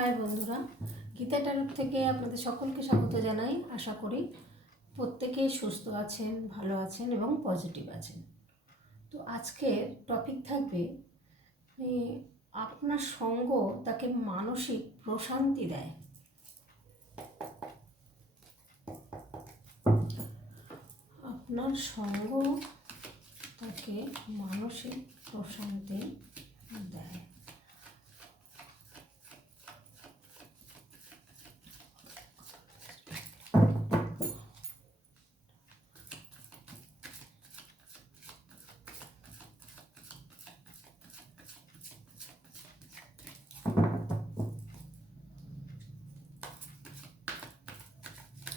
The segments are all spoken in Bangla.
হাই বন্ধুরা, গীতা ট্যারোট থেকে আপনাদের সকলকে স্বাগত জানাই। আশা করি প্রত্যেকেই সুস্থ আছেন, ভালো আছেন এবং পজিটিভ আছেন। তো আজকের টপিক থাকবে আপনার সঙ্গ তাকে মানসিক প্রশান্তি দেয়। আপনার সঙ্গ তাকে মানসিক প্রশান্তি দেয়।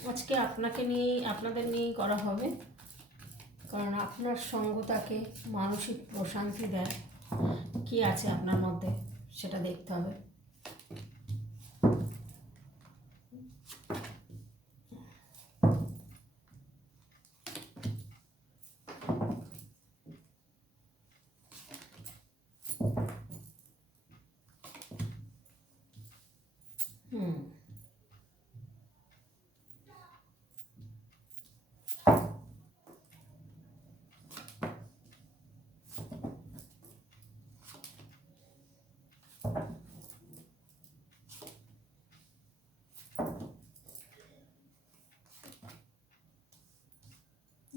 আজকে আপনাকে নিয়ে আপনাদের নিয়েই করা হবে। কারণ আপনার সঙ্গ তাকে মানসিক প্রশান্তি দেয়। কি আছে আপনার মধ্যে সেটা দেখতে হবে হুম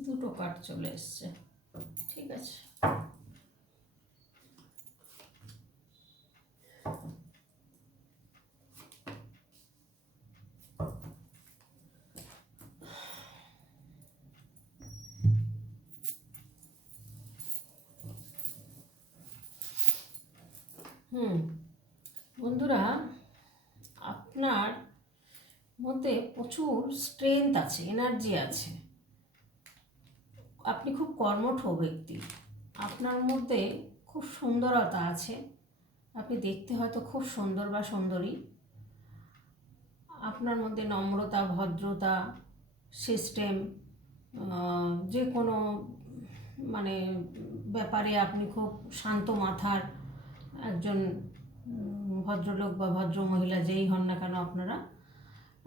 দুটো কাঠ চলে এসছে। ঠিক আছে। হুম, বন্ধুরা, আপনার মধ্যে প্রচুর স্ট্রেংথ আছে এনার্জি আছে। আপনি খুব কর্মঠ ব্যক্তি। আপনার মধ্যে খুব সুন্দরতা আছে। আপনি দেখতে হয়তো খুব সুন্দর বা সুন্দরী। আপনার মধ্যে নম্রতা, ভদ্রতা সিস্টেম যে কোনো মানে ব্যাপারে আপনি খুব শান্ত মাথার একজন ভদ্রলোক বা ভদ্র মহিলা যেই হন না কেন আপনারা,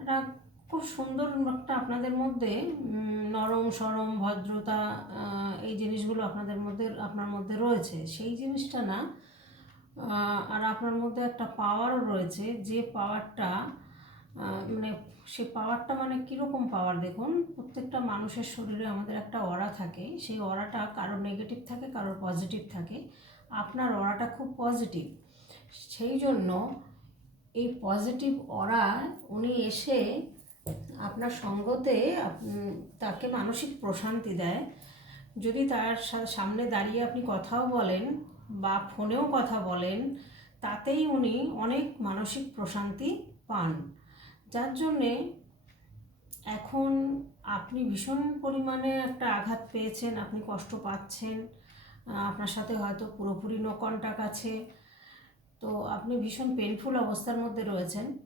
একটা খুব সুন্দর একটা আপনাদের মধ্যে নরম সরম, ভদ্রতা এই জিনিসগুলো আপনাদের মধ্যে, আপনার মধ্যে রয়েছে। সেই জিনিসটা না আর আপনার মধ্যে একটা পাওয়ারও রয়েছে যে পাওয়ারটা মানে সে পাওয়ারটা মানে কীরকম পাওয়ার দেখুন, প্রত্যেকটা মানুষের শরীরে আমাদের একটা অরা থাকে। সেই অরাটা কারোর নেগেটিভ থাকে, কারোর পজিটিভ থাকে। আপনার অরাটা খুব পজিটিভ সেই জন্য এই পজিটিভ অরা উনি এসে সঙ্গতে আপ- তাকে মানসিক প্রশান্তি দেয়। যদি তার সামনে দাঁড়িয়ে আপনি কথাও বলেন বা ফোনেও কথা বলেন, তাতেই উনি অনেক মানসিক প্রশান্তি পান। যার জন্যে এখন আপনি ভীষণ পরিমাণে একটা আঘাত পেয়েছেন, আপনি কষ্ট পাচ্ছেন। আপনার সাথে হয়তো পুরোপুরি নো কন্টাক্ট আছে। তো আপনি ভীষণ পেনফুল অবস্থার মধ্যে রয়েছেন।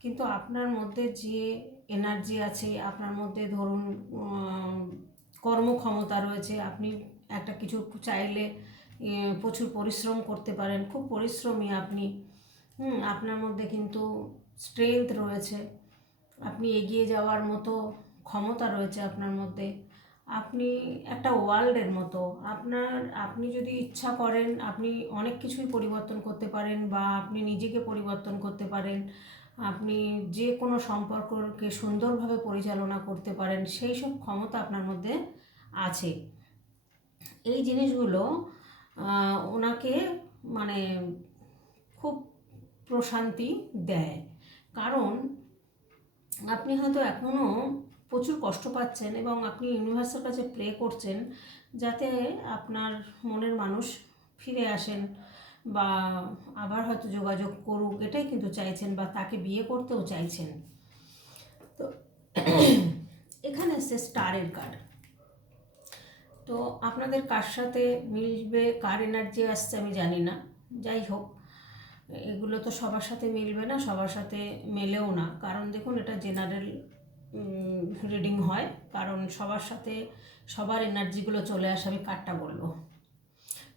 কিন্তু আপনার মধ্যে যে এনার্জি আছে, আপনার মধ্যে ধরুন কর্মক্ষমতা রয়েছে, আপনি একটা কিছু চাইলে প্রচুর পরিশ্রম করতে পারেন, খুব পরিশ্রমী আপনি। হুম, আপনার মধ্যে কিন্তু স্ট্রেংথ রয়েছে। আপনি এগিয়ে যাওয়ার মতো ক্ষমতা রয়েছে আপনার মধ্যে। আপনি একটা ওয়ার্ল্ডের মতো। আপনার, আপনি যদি ইচ্ছা করেন, আপনি অনেক কিছুই পরিবর্তন করতে পারেন বা আপনি নিজেকে পরিবর্তন করতে পারেন। আপনি যে কোনো সম্পর্ককে সুন্দরভাবে পরিচালনা করতে পারেন, সেই সব ক্ষমতা আপনার মধ্যে আছে। এই জিনিসগুলো ওনাকে মানে খুব প্রশান্তি দেয়। কারণ আপনি হয়তো এখনও প্রচুর কষ্ট পাচ্ছেন এবং আপনি ইউনিভার্সের কাছে প্রে করছেন যাতে আপনার মনের মানুষ ফিরে আসেন। বা আবার হয়তো যোগাযোগ করুক, এটাই কিন্তু চাইছেন বা তাকে বিয়ে করতেও চাইছেন। তো এখানে এসছে স্টারের কার্ড। তো আপনাদের কার সাথে মিলবে, কার এনার্জি আসছে আমি জানি না, যাই হোক, এগুলো তো সবার সাথে মিলবে না, সবার সাথে মেলেও না। কারণ দেখুন, এটা জেনারেল রিডিং হয়, কারণ সবার সাথে সবার এনার্জিগুলো চলে আসে, আমি কারটা বলব।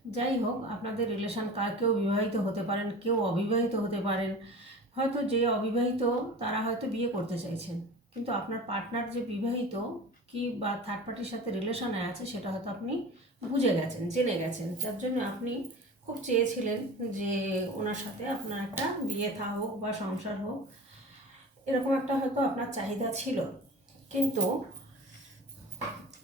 যাই হোক, আপনাদের রিলেশন কার কেউ বিবাহিত হতে পারেন, কেউ অবিবাহিত হতে পারেন। হয়তো যে অবিবাহিত, তারা হয়তো বিয়ে করতে চাইছেন। কিন্তু আপনার পার্টনার যে বিবাহিত, কি বা থার্ড পার্টির সাথে রিলেশনে আছে, সেটা হয়তো আপনি বুঝে গেছেন, জেনে গেছেন। যার জন্য আপনি খুব চেয়েছিলেন যে ওনার সাথে আপনার একটা বিয়ে থা হোক বা সংসার হোক, এরকম একটা হয়তো আপনার চাহিদা ছিল। কিন্তু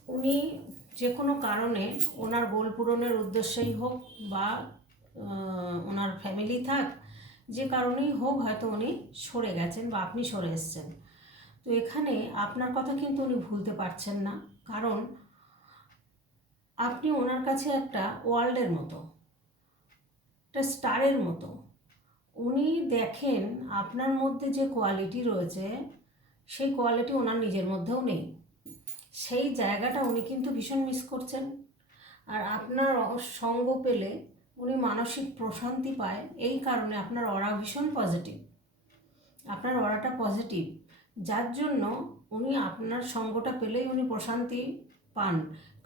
উনি যে কোনো কারণে ওনার গোল পূরণের উদ্দেশ্যেই হোক বা ওনার ফ্যামিলি থাক, যে কারণেই হোক হয়তো উনি সরে গেছেন বা আপনি সরে এসছেন। তো এখানে আপনার কথা কিন্তু উনি ভুলতে পারছেন না। কারণ আপনি ওনার কাছে একটা ওয়ার্ল্ডের মতো, একটা স্টারের মতো। উনি দেখেন আপনার মধ্যে যে কোয়ালিটি রয়েছে, সেই কোয়ালিটি ওনার নিজের মধ্যেও নেই। সেই জায়গাটা উনি কিন্তু ভীষণ মিস করছেন। আর আপনার সঙ্গ পেলে উনি মানসিক প্রশান্তি পায়, এই কারণে আপনার অরা ভীষণ পজিটিভ আপনার অরাটা পজিটিভ যার জন্য উনি আপনার সঙ্গটা পেলেই উনি প্রশান্তি পান।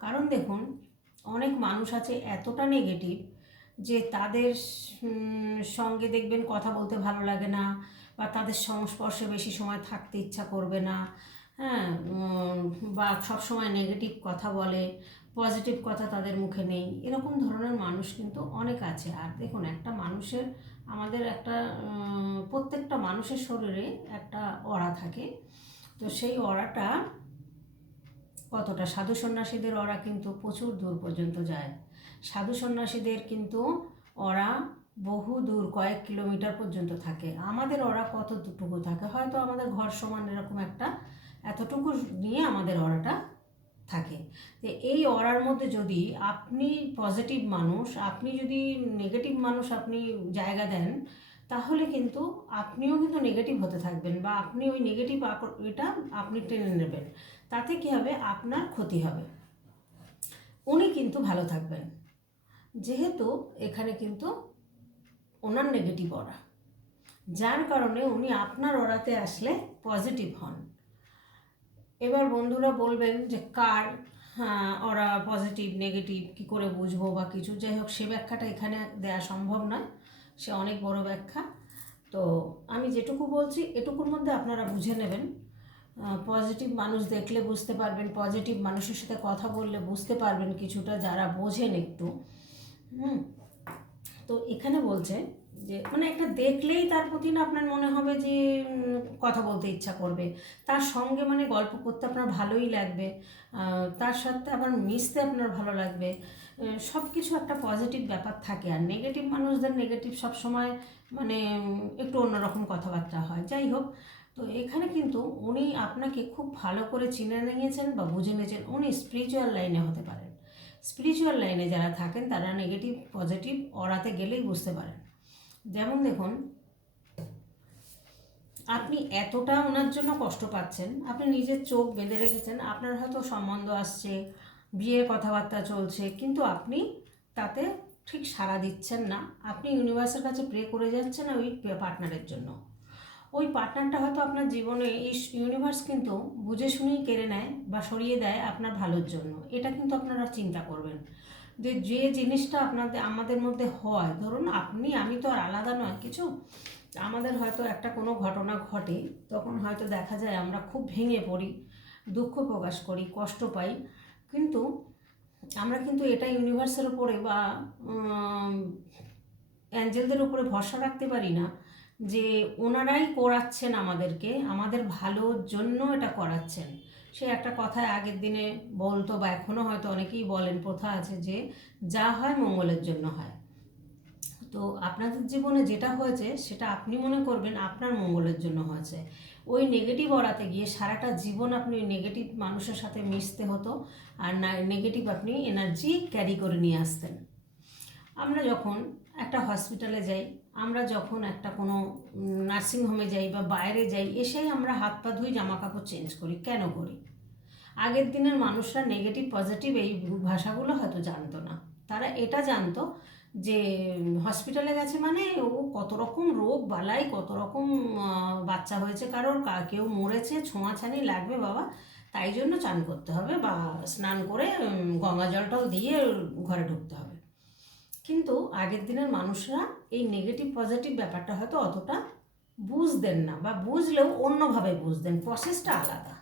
কারণ দেখুন, অনেক মানুষ আছে এতটা নেগেটিভ যে তাদের সঙ্গে দেখবেন কথা বলতে ভালো লাগে না বা তাদের সংস্পর্শে বেশি সময় থাকতে ইচ্ছা করবে না। হ্যাঁ বা সবসময় নেগেটিভ কথা বলে পজিটিভ কথা তাদের মুখে নেই, এরকম ধরনের মানুষ কিন্তু অনেক আছে। আর দেখুন, একটা মানুষের, আমাদের একটা প্রত্যেকটা মানুষের শরীরে একটা অরা থাকে। তো সেই অরাটা কতটা সাধু সন্ন্যাসীদের অরা কিন্তু প্রচুর দূর পর্যন্ত যায়। সাধু সন্ন্যাসীদের কিন্তু ওরা বহু দূর, কয়েক কিলোমিটার পর্যন্ত থাকে। আমাদের ওরা কতটুকু থাকে? হয়তো আমাদের ঘর সমান এরকম একটা এতটুকু নিয়ে আমাদের অরাটা থাকে। তো এই অরার মধ্যে যদি আপনি পজিটিভ মানুষ, আপনি যদি নেগেটিভ মানুষ আপনি জায়গা দেন, তাহলে কিন্তু আপনিও কিন্তু নেগেটিভ হতে থাকবেন বা আপনি ওই নেগেটিভ এটা আপনি টেনে নেবেন। তাতে কী হবে? আপনার ক্ষতি হবে। উনি কিন্তু ভালো থাকবেন। যেহেতু এখানে কিন্তু ওনার নেগেটিভ অরা যার কারণে উনি আপনার অরাতে আসলে পজিটিভ হন। এবার বন্ধুরা বলবেন যে কার হ্যাঁ, ওরা পজিটিভ নেগেটিভ কি করে বুঝব বা কিছু? যাই হোক সে ব্যাখ্যাটা এখানে দেওয়া সম্ভব নয়। সে অনেক বড় ব্যাখ্যা। তো আমি যেটুকু বলছি এটুকুর মধ্যে আপনারা বুঝে নেবেন। পজিটিভ মানুষ দেখলে বুঝতে পারবেন পজিটিভ মানুষের সাথে কথা বললে বুঝতে পারবেন কিছুটা যারা বোঝেন একটু। হুম তো এখানে বলছে যে মানে একটা দেখলেই তার প্রতি না আপনার মনে হবে যে কথা বলতে ইচ্ছা করবে। তার সঙ্গে মানে গল্প করতে আপনার ভালোই লাগবে। তার সাথে আবার মিশতে আপনার ভালো লাগবে। সব কিছু একটা পজিটিভ ব্যাপার থাকে। আর নেগেটিভ মানুষদের নেগেটিভ সবসময় মানে একটু অন্যরকম কথাবার্তা হয়। যাই হোক, তো এখানে কিন্তু উনি আপনাকে খুব ভালো করে চিনে নিয়েছেন বা বুঝে নিয়েছেন। উনি স্পিরিচুয়াল লাইনে হতে পারেন। স্পিরিচুয়াল লাইনে যারা থাকেন, তারা নেগেটিভ পজিটিভ অরাতে গেলেই বুঝতে পারেন। যেমন দেখুন, আপনি এতটা ওনার জন্য কষ্ট পাচ্ছেন, আপনি নিজের চোখ বেঁধে রেখেছেন, আপনার হয়তো সম্বন্ধ আসছে, বিয়ের কথাবার্তা চলছে, কিন্তু আপনি তাতে ঠিক সাড়া দিচ্ছেন না। আপনি ইউনিভার্সের কাছে প্রে করে যাচ্ছেন ওই পার্টনারের জন্য। ওই পার্টনারটা হয়তো আপনার জীবনে এই ইউনিভার্স কিন্তু বুঝে শুনেই কেড়ে নেয় বা সরিয়ে দেয় আপনার ভালোর জন্য। এটা কিন্তু আপনারা চিন্তা করবেন যে যে জিনিসটা আপনাদের, আমাদের মধ্যে হয়, ধরুন আপনি, আমি তো আর আলাদা নয়, কিছু। আমাদের হয়তো একটা কোনো ঘটনা ঘটে, তখন হয়তো দেখা যায় আমরা খুব ভেঙে পড়ি, দুঃখ প্রকাশ করি, কষ্ট পাই। কিন্তু আমরা কিন্তু এটা ইউনিভার্সের উপরে বা অ্যাঞ্জেলদের উপরে ভরসা রাখতে পারি না যে, ওনারাই করাচ্ছেন আমাদেরকে, আমাদের ভালোর জন্য এটা করাচ্ছেন। সে একটা কথায় আগের দিনে বলতো বা এখনও হয়তো অনেকেই বলেন, প্রথা আছে যে যা হয় মঙ্গলের জন্য হয়। তো আপনাদের জীবনে যেটা হয়েছে সেটা আপনি মনে করবেন আপনার মঙ্গলের জন্য হয়েছে। ওই নেগেটিভ অরাতে গিয়ে সারাটা জীবন আপনি ওই নেগেটিভ মানুষের সাথে মিশতে হতো আর না নেগেটিভ আপনি এনার্জি ক্যারি করে নিয়ে আসতেন। আমরা যখন একটা হসপিটালে যাই আমরা যখন একটা কোনো নার্সিংহোমে যাই বা বাইরে যাই, এসেই আমরা হাত পা ধুই জামা কাপড় চেঞ্জ করি। কেন করি? আগের দিনের মানুষরা নেগেটিভ পজিটিভ এই ভাষাগুলো হয়তো জানতো না। তারা এটা জানতো যে হসপিটালে গেছে মানে ও কত রকম রোগ বালাই, কত রকম বাচ্চা হয়েছে কারোর কেউ মরেছে, ছোঁয়াছানি লাগবে বাবা, তাই জন্য চান করতে হবে বা স্নান করে গঙ্গা জলটাও দিয়ে ঘরে ঢুকতে হবে। কিন্তু আগের দিনের মানুষরা এই নেগেটিভ পজিটিভ ব্যাপারটা হয়তো অতটা বুঝতেন না বা বুঝলেও অন্যভাবে বুঝতেন। প্রসেসটা আলাদা।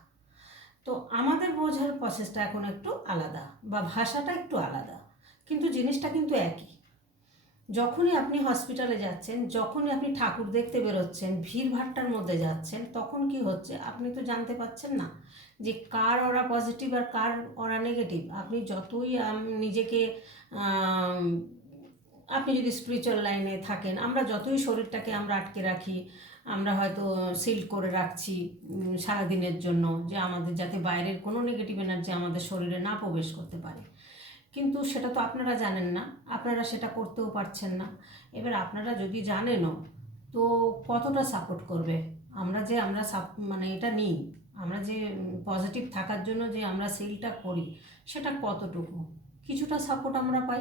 তো আমাদের বোঝার প্রসেসটা এখন একটু আলাদা বা ভাষাটা একটু আলাদা। কিন্তু জিনিসটা কিন্তু একই। যখনই আপনি হসপিটালে যাচ্ছেন, যখনই আপনি ঠাকুর দেখতে বেরোচ্ছেন, ভিড়ভাট্টার মধ্যে যাচ্ছেন, তখন কি হচ্ছে? আপনি তো জানতে পারছেন না যে কার ওরা পজিটিভ আর কার ওরা নেগেটিভ আপনি যতই নিজেকে আপনি যদি স্পিরিচুয়াল লাইনে থাকেন, আমরা যতই শরীরটাকে আমরা আটকে রাখি, আমরা হয়তো সিল করে রাখছি সারাদিনের জন্য, যে আমাদের যাতে বাইরের কোনো নেগেটিভ এনার্জি আমাদের শরীরে না প্রবেশ করতে পারে। কিন্তু সেটা তো আপনারা জানেন না, আপনারা সেটা করতেও পারছেন না। এবার আপনারা যদি জানেনও, তো কতটা সাপোর্ট করবে? আমরা যে আমরা সাপ- মানে এটা নিই। আমরা যে পজিটিভ থাকার জন্য যে আমরা সেলটা করি, সেটা কতটুকু? কিছুটা সাপোর্ট আমরা পাই।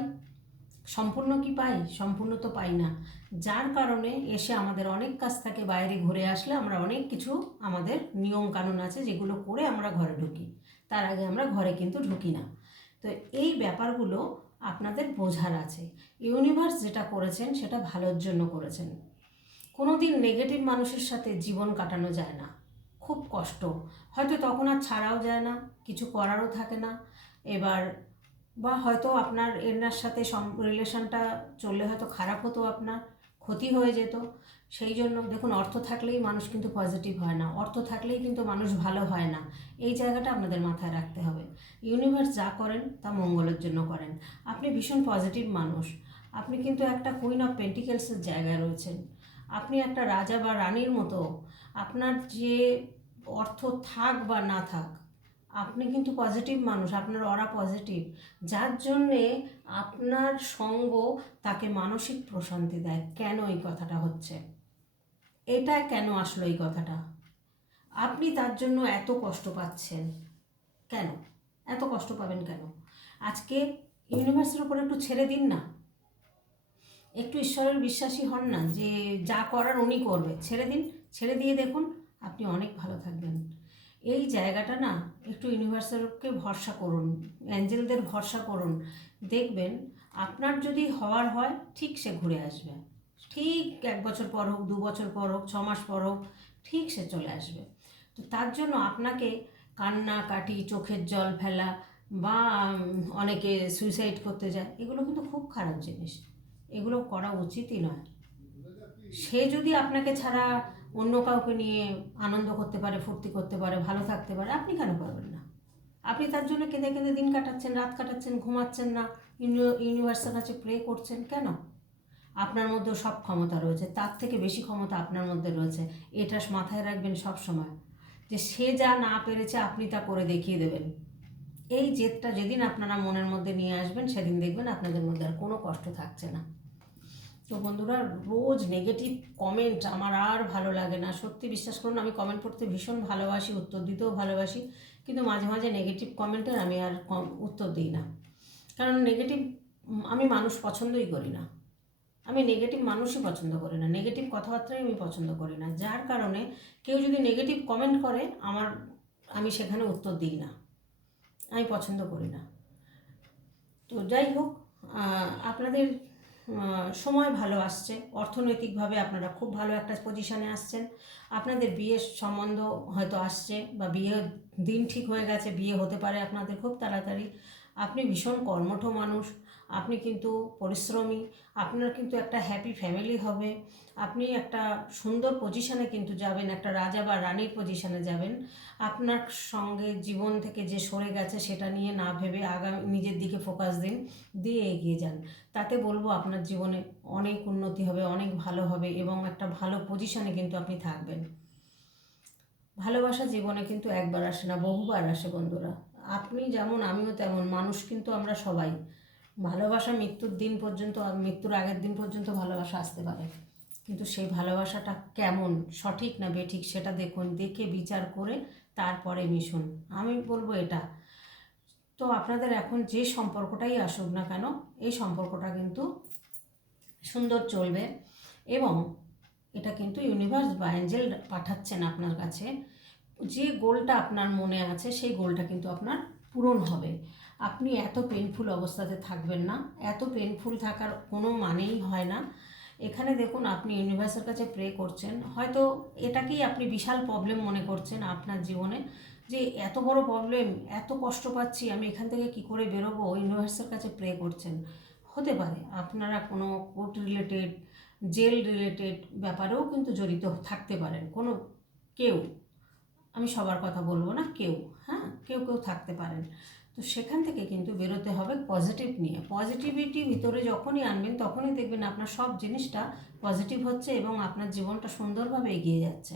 সম্পূর্ণ কি পাই? সম্পূর্ণ তো পাই না। যার কারণে এসে আমাদের অনেক কাজ থাকে বাইরে ঘুরে আসলে আমরা অনেক কিছু আমাদের নিয়ম কানুন আছে যেগুলো করে আমরা ঘরে ঢুকি। তার আগে আমরা ঘরে কিন্তু ঢুকি না। তো এই ব্যাপারগুলো আপনাদের বোঝার আছে। ইউনিভার্স যেটা করেছেন সেটা ভালোর জন্য করেছেন। কোনো দিন নেগেটিভ মানুষের সাথে জীবন কাটানো যায় না। খুব কষ্ট। হয়তো তখন আর ছাড়াও যায় না, কিছু করারও থাকে না। এবার বা হয়তো আপনার এনার সাথে রিলেশনটা চললে হয়তো খারাপ হতো, আপনার ক্ষতি হয়ে যেত। সেই জন্য দেখুন, অর্থ থাকলেই মানুষ কিন্তু পজিটিভ হয় না। অর্থ থাকলেই কিন্তু মানুষ ভালো হয় না। এই জায়গাটা আপনাদের মাথায় রাখতে হবে। ইউনিভার্স যা করেন, তা মঙ্গলের জন্য করেন। আপনি ভীষণ পজিটিভ মানুষ। আপনি কিন্তু একটা কুইন অফ পেন্টিকেলসের জায়গায় রয়েছেন। আপনি একটা রাজা বা রানীর মতো। আপনার যে অর্থ থাক বা না থাক আপনি কিন্তু পজিটিভ মানুষ, আপনার অরা পজিটিভ যার জন্যে আপনার সঙ্গ তাকে মানসিক প্রশান্তি দেয়। কেন এই কথাটা হচ্ছে? এটা কেন আসলো এই কথাটা? আপনি তার জন্য এত কষ্ট পাচ্ছেন। কেন? এত কষ্ট পাবেন কেন? আজকে ইউনিভার্সের উপর একটু ছেড়ে দিন না। একটু ঈশ্বরের বিশ্বাসী হন না যে যা করার উনি করবে। ছেড়ে দিন, ছেড়ে দিয়ে দেখুন, আপনি অনেক ভালো থাকবেন। এই জায়গাটা না একটু ইউনিভার্সালকে ভরসা করুন, অ্যাঞ্জেলদের ভরসা করুন। দেখবেন আপনার যদি হওয়ার হয়, ঠিক সে ঘুরে আসবে। ঠিক এক বছর পর হোক, দু বছর পর হোক, ছ মাস পর হোক, ঠিক সে চলে আসবে। তো তার জন্য আপনাকে কান্না, কাটি, চোখের জল ফেলা বা অনেকে সুইসাইড করতে যায়, এগুলো কিন্তু খুব খারাপ জিনিস। এগুলো করা উচিতই নয়। সে যদি আপনাকে ছাড়া অন্য কাউকে নিয়ে আনন্দ করতে পারে, ফুর্তি করতে পারে, ভালো থাকতে পারে, আপনি কেন পারবেন না? আপনি তার জন্য কেঁদে কেঁদে দিন কাটাচ্ছেন, রাত কাটাচ্ছেন, ঘুমাচ্ছেন না, ইউনি- ইউনিভার্সের কাছে প্রে করছেন, কেন? আপনার মধ্যেও সব ক্ষমতা রয়েছে, তার থেকে বেশি ক্ষমতা আপনার মধ্যে রয়েছে, এটা মাথায় রাখবেন সব সময়। যে সে যা না পেরেছে, আপনি তা করে দেখিয়ে দেবেন। এই জেদটা যেদিন আপনারা মনের মধ্যে নিয়ে আসবেন, সেদিন দেখবেন আপনাদের মধ্যে আর কোনো কষ্ট থাকছে না। তো বন্ধুরা, রোজ নেগেটিভ কমেন্ট আমার আর ভালো লাগে না। সত্যি বিশ্বাস করুন, আমি কমেন্ট পড়তে ভীষণ ভালোবাসি, উত্তর দিতেও ভালোবাসি, কিন্তু মাঝে মাঝে নেগেটিভ কমেন্টের আমি আর কম উত্তর দিই না। কারণ নেগেটিভ আমি মানুষ পছন্দই করি না। আমি নেগেটিভ মানুষই পছন্দ করি না। নেগেটিভ কথাবার্তাই আমি পছন্দ করি না। যার কারণে কেউ যদি নেগেটিভ কমেন্ট করে, আমার, আমি সেখানে উত্তর দিই না। আমি পছন্দ করি না। তো যাই হোক আপনাদের সময় ভালো আসছে। অর্থনৈতিকভাবে আপনারা খুব ভালো একটা পজিশানে আসছেন। আপনাদের বিয়ের সম্বন্ধ হয়তো আসছে বা বিয়ে দিন ঠিক হয়ে গেছে, বিয়ে হতে পারে আপনাদের খুব তাড়াতাড়ি। আপনি ভীষণ কর্মঠ মানুষ। আপনি কিন্তু পরিশ্রমী, আপনার কিন্তু একটা হ্যাপি ফ্যামিলি হবে, আপনি একটা সুন্দর পজিশানে কিন্তু যাবেন, একটা রাজা বা রানীর পজিশানে যাবেন। আপনার সঙ্গে জীবন থেকে যে সরে গেছে সেটা নিয়ে না ভেবে আগামী, নিজের দিকে ফোকাস দিন, দিয়ে এগিয়ে যান। তাতে বলব আপনার জীবনে অনেক উন্নতি হবে, অনেক ভালো হবে এবং একটা ভালো পজিশনে কিন্তু আপনি থাকবেন। ভালোবাসা জীবনে কিন্তু একবার আসে না, বহুবার আসে বন্ধুরা। আপনি যেমন, আমিও তেমন, মানুষ কিন্তু আমরা সবাই। ভালোবাসা মৃত্যুর দিন পর্যন্ত মৃত্যুর আগের দিন পর্যন্ত ভালোবাসা আসতে পারে। কিন্তু সেই ভালোবাসাটা কেমন, সঠিক না বেঠিক সেটা দেখুন, দেখে বিচার করে তারপরে মিশুন। আমি বলব এটা। তো আপনাদের এখন যে সম্পর্কটাই আসুক না কেন, এই সম্পর্কটা কিন্তু সুন্দর চলবে এবং এটা কিন্তু ইউনিভার্স বা অ্যাঞ্জেল পাঠাচ্ছেন আপনার কাছে। যে গোলটা আপনার মনে আছে, সেই গোলটা কিন্তু আপনার পূরণ হবে। আপনি এত পেনফুল অবস্থাতে থাকবেন না। এত পেনফুল থাকার কোনো মানেই হয় না। এখানে দেখুন, আপনি ইউনিভার্সের কাছে প্রে করছেন। হয়তো এটাকেই আপনি বিশাল প্রবলেম মনে করছেন আপনার জীবনে যে এত বড় প্রবলেম এত কষ্ট পাচ্ছি, আমি এখান থেকে কি করে বেরোবো? ইউনিভার্সের কাছে প্রে করছেন। হতে পারে আপনারা কোনো কোর্ট রিলেটেড জেল রিলেটেড ব্যাপারেও কিন্তু জড়িত থাকতে পারেন। কোনো কেউ, আমি সবার কথা বলব না, কেউ হ্যাঁ? কেউ কেউ থাকতে পারেন। তো সেখান থেকে কিন্তু বেরোতে হবে পজিটিভ নিয়ে। পজিটিভিটি ভিতরে যখনই আনবেন, তখনই দেখবেন আপনার সব জিনিসটা পজিটিভ হচ্ছে এবং আপনার জীবনটা সুন্দরভাবে এগিয়ে যাচ্ছে।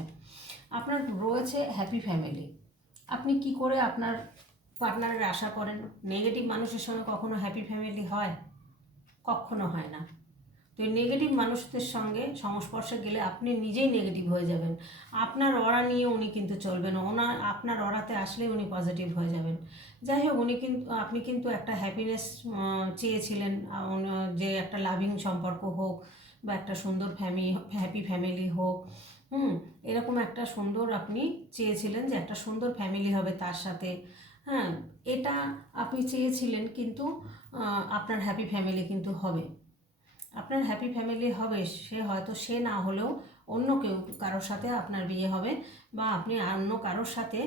আপনার রয়েছে হ্যাপি ফ্যামিলি আপনি কি করে আপনার পার্টনারের আশা করেন? নেগেটিভ মানুষের সঙ্গে কখনো হ্যাপি ফ্যামিলি হয়? কখনো হয় না। তো নেগেটিভ মানুষদের সঙ্গে সংস্পর্শে গেলে আপনি নিজেই নেগেটিভ হয়ে যাবেন। আপনার অরা নিয়ে উনি কিন্তু চলবেন ওনার, আপনার অরাতে আসলে উনি পজিটিভ হয়ে যাবেন। যাই হোক, উনি কিন্তু আপনি কিন্তু একটা হ্যাপিনেস চেয়েছিলেন যে একটা লাভিং সম্পর্ক হোক বা একটা সুন্দর ফ্যামিলি হ্যাপি ফ্যামিলি হোক, হুম, এরকম একটা সুন্দর আপনি চেয়েছিলেন যে একটা সুন্দর ফ্যামিলি হবে তার সাথে। হ্যাঁ এটা আপনি চেয়েছিলেন কিন্তু আপনার হ্যাপি ফ্যামিলি কিন্তু হবে। আপনার হ্যাপি ফ্যামিলি হবে, সে হয়তো সে না হলেও অন্য কেউ কারোর সাথে আপনার বিয়ে হবে বা আপনি অন্য কারোর সাথে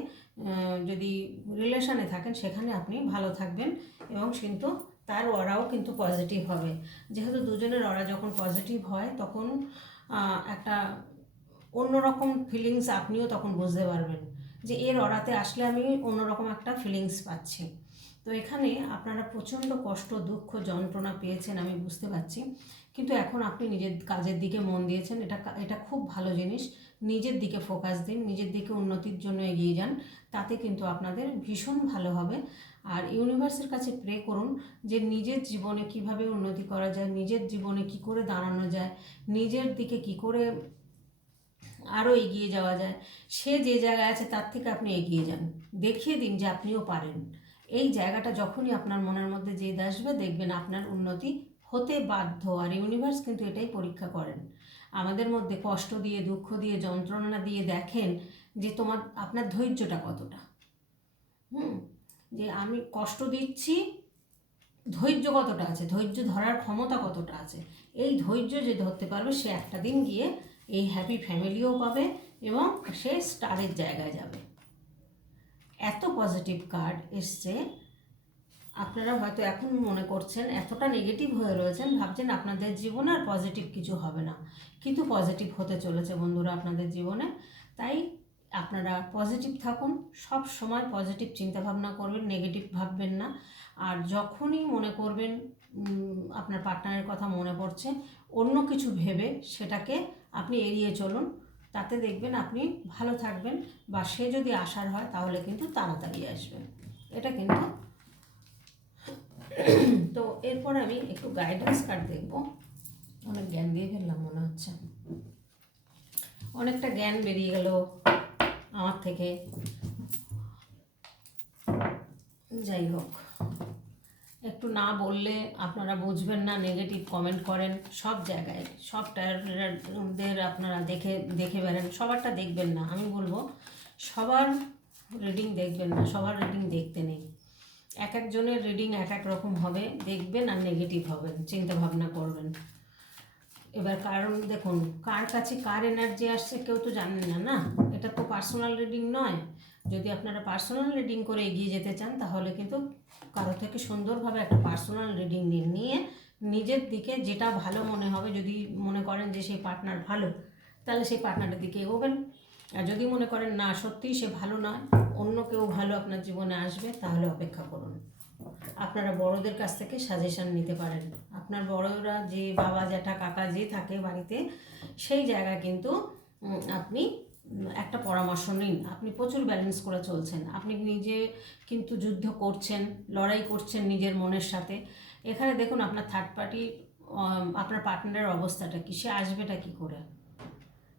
যদি রিলেশনে থাকেন সেখানে আপনি ভালো থাকবেন এবং কিন্তু তার ওরাও কিন্তু পজিটিভ হবে। যেহেতু দুজনের ওরা যখন পজিটিভ হয় তখন একটা অন্যরকম ফিলিংস আপনিও তখন বুঝতে পারবেন যে এর অরাতে আসলে আমি অন্যরকম একটা ফিলিংস পাচ্ছি। তো এখানে আপনারা প্রচণ্ড কষ্ট, দুঃখ, যন্ত্রণা পেয়েছেন আমি বুঝতে পারছি। কিন্তু এখন আপনি নিজের কাজের দিকে মন দিয়েছেন, এটা এটা খুব ভালো জিনিস। নিজের দিকে ফোকাস দিন, নিজের দিকে উন্নতির জন্য এগিয়ে যান, তাতে কিন্তু আপনাদের ভীষণ ভালো হবে। আর ইউনিভার্সের কাছে প্রে করুন যে নিজের জীবনে কীভাবে উন্নতি করা যায়, নিজের জীবনে কি করে দাঁড়ানো যায়, নিজের দিকে কি করে আরও এগিয়ে যাওয়া যায়। সে যে জায়গায় আছে তার থেকে আপনি এগিয়ে যান। দেখিয়ে দিন যে আপনিও পারেন। এই জায়গাটা যখনই আপনার মনের মধ্যে যে আসবে, দেখবেন আপনার উন্নতি হতে বাধ্য। আর ইউনিভার্স কিন্তু এটাই পরীক্ষা করেন। আমাদের মধ্যে কষ্ট দিয়ে, দুঃখ দিয়ে, যন্ত্রণা দিয়ে দেখেন যে তোমার, আপনার ধৈর্যটা কতটা। হুম? যে আমি কষ্ট দিচ্ছি, ধৈর্য কতটা আছে? ধৈর্য ধরার ক্ষমতা কতটা আছে? এই ধৈর্য যে ধরতে পারবে, সে একটা দিন গিয়ে এই হ্যাপি ফ্যামিলিও পাবে এবং সে স্টারের জায়গায় যাবে। এত পজিটিভ কার্ড এসছে। আপনারা হয়তো এখন মনে করছেন, এতটা নেগেটিভ হয়ে রয়েছেন, ভাবছেন আপনাদের জীবনে আর পজিটিভ কিছু হবে না। কিন্তু পজিটিভ হতে চলেছে বন্ধুরা আপনাদের জীবনে। তাই আপনারা পজিটিভ থাকুন, সব সময় পজিটিভ চিন্তাভাবনা করবেন নেগেটিভ ভাববেন না। আর যখনই মনে করবেন আপনার পার্টনারের কথা মনে পড়ছে, অন্য কিছু ভেবে সেটাকে আপনি এড়িয়ে চলুন। তাতে দেখবেন আপনি ভালো থাকবেন বা সে যদি আসার হয় তাহলে কিন্তু তাড়াতাড়ি আসবে। এটা কিন্তু তো এরপর আমি একটু গাইডেন্স কার্ড দেখব। অনেক জ্ঞান দিয়ে ফেললাম মনে হচ্ছে। অনেকটা জ্ঞান বেরিয়ে গেল আমার থেকে। যাই হোক। একটু না বললে আপনারা বুঝবেন না নেগেটিভ কমেন্ট করেন, সব জায়গায়, সব টায়ারদের আপনারা দেখে দেখে বেড়েন, সবারটা দেখবেন না, আমি বলব সবার রিডিং দেখবেন না, সবার রিডিং দেখতে নেই। এক একজনের রিডিং এক এক রকম হবে, দেখবেন আর নেগেটিভ হবেন চিন্তা ভাবনা করবেন। এবার কারণ দেখুন, কার কাছে কার এনার্জি আসছে কেউ তো জানেন না না? এটা তো পার্সোনাল রিডিং নয়। যদি আপনারা পার্সোনাল রিডিং করে এগিয়ে যেতে চান, তাহলে কিন্তু কারও থেকে সুন্দরভাবে একটা পার্সোনাল রিডিং নিয়ে নিজের দিকে যেটা ভালো মনে হবে, যদি মনে করেন যে সেই পার্টনার ভালো, তাহলে সেই পার্টনারের দিকে এগোবেন। আর যদি মনে করেন না, সত্যিই সে ভালো নয়, অন্য কেউ ভালো আপনার জীবনে আসবে, তাহলে অপেক্ষা করুন। আপনারা বড়দের কাছ থেকে সাজেশন নিতে পারেন। আপনার বড়রা যে বাবা, জ্যাঠা, কাকা যে থাকে বাড়িতে, সেই জায়গায় কিন্তু আপনি, একটা পরামর্শ নিন। আপনি প্রচুর ব্যালেন্স করে চলছেন। আপনি নিজে কিন্তু যুদ্ধ করছেন, লড়াই করছেন নিজের মনের সাথে। এখানে দেখুন আপনার থার্ড পার্টি আপনার পার্টনারের অবস্থাটা কি? সে আসবেটা কি করে?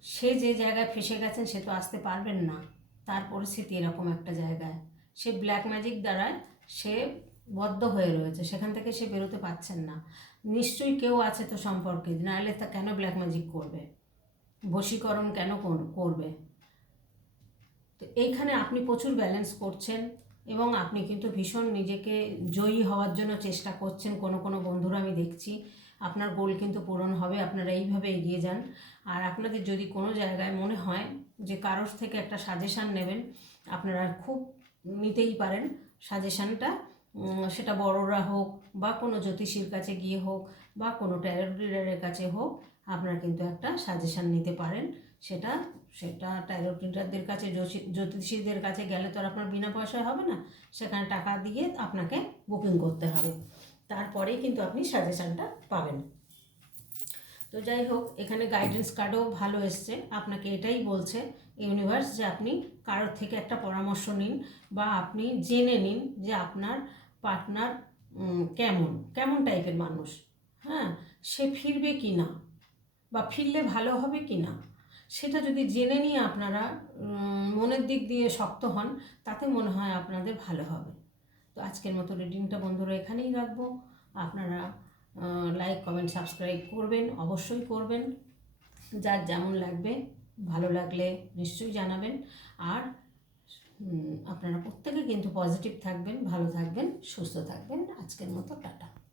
সে যে জায়গায় ফেসে গেছেন, সে তো আসতে পারবেন না। তার পরিস্থিতি এরকম একটা জায়গায়। সে ব্ল্যাক ম্যাজিক দ্বারায় সে বদ্ধ হয়ে রয়েছে, সেখান থেকে সে বেরোতে পারছেন না। নিশ্চয়ই কেউ আছে তো সম্পর্কে, নাহলে তা কেন ব্ল্যাক ম্যাজিক করবে? বশীকরণ কেন কর- করবে? তো এইখানে আপনি প্রচুর ব্যালেন্স করছেন এবং আপনি কিন্তু ভীষণ নিজেকে জয়ী হওয়ার জন্য চেষ্টা করছেন। কোনো কোনো বন্ধুরা আমি দেখছি, আপনার গোল কিন্তু পূরণ হবে, আপনারা এইভাবে এগিয়ে যান। আর আপনাদের যদি কোনো জায়গায় মনে হয় যে কারোর থেকে একটা সাজেশান নেবেন, আপনারা খুব নিতেই পারেন। সাজেশানটা সেটা বড়রা হোক বা কোনো জ্যোতিষীর কাছে গিয়ে হোক বা কোনো ট্যারোট রিডারের কাছে হোক, আপনারা কিন্তু একটা সাজেশান নিতে পারেন। সেটা সেটা ট্যারোট রিডারদের কাছে জ্যোতিষীদের কাছে গেলে তো আর আপনার বিনা পয়সায় হবে না। সেখানে টাকা দিয়ে আপনাকে বুকিং করতে হবে। তারপরেই কিন্তু আপনি সাজেশানটা পাবেন। তো যাই হোক, এখানে গাইডেন্স কার্ডও ভালো এসছে। আপনাকে এটাই বলছে ইউনিভার্স যে আপনি কারোর থেকে একটা পরামর্শ নিন বা আপনি জেনে নিন যে আপনার পার্টনার কেমন কেমন টাইপের মানুষ। হ্যাঁ সে ফিরবে কি না বা ফিরলে ভালো হবে কি না, সেটা যদি জেনে নিয়ে আপনারা মনের দিক দিয়ে শক্ত হন, তাতে মনে হয় আপনাদের ভালো হবে। তো আজকের মতো রিডিংটা বন্ধুরা এখানেই রাখব। আপনারা লাইক কমেন্ট সাবস্ক্রাইব করবেন, অবশ্যই করবেন। যার যেমন লাগবে, ভালো লাগলে নিশ্চয়ই জানাবেন। আর আপনারা প্রত্যেকে কিন্তু পজিটিভ থাকবেন, ভালো থাকবেন, সুস্থ থাকবেন। আজকের মতো টাটা।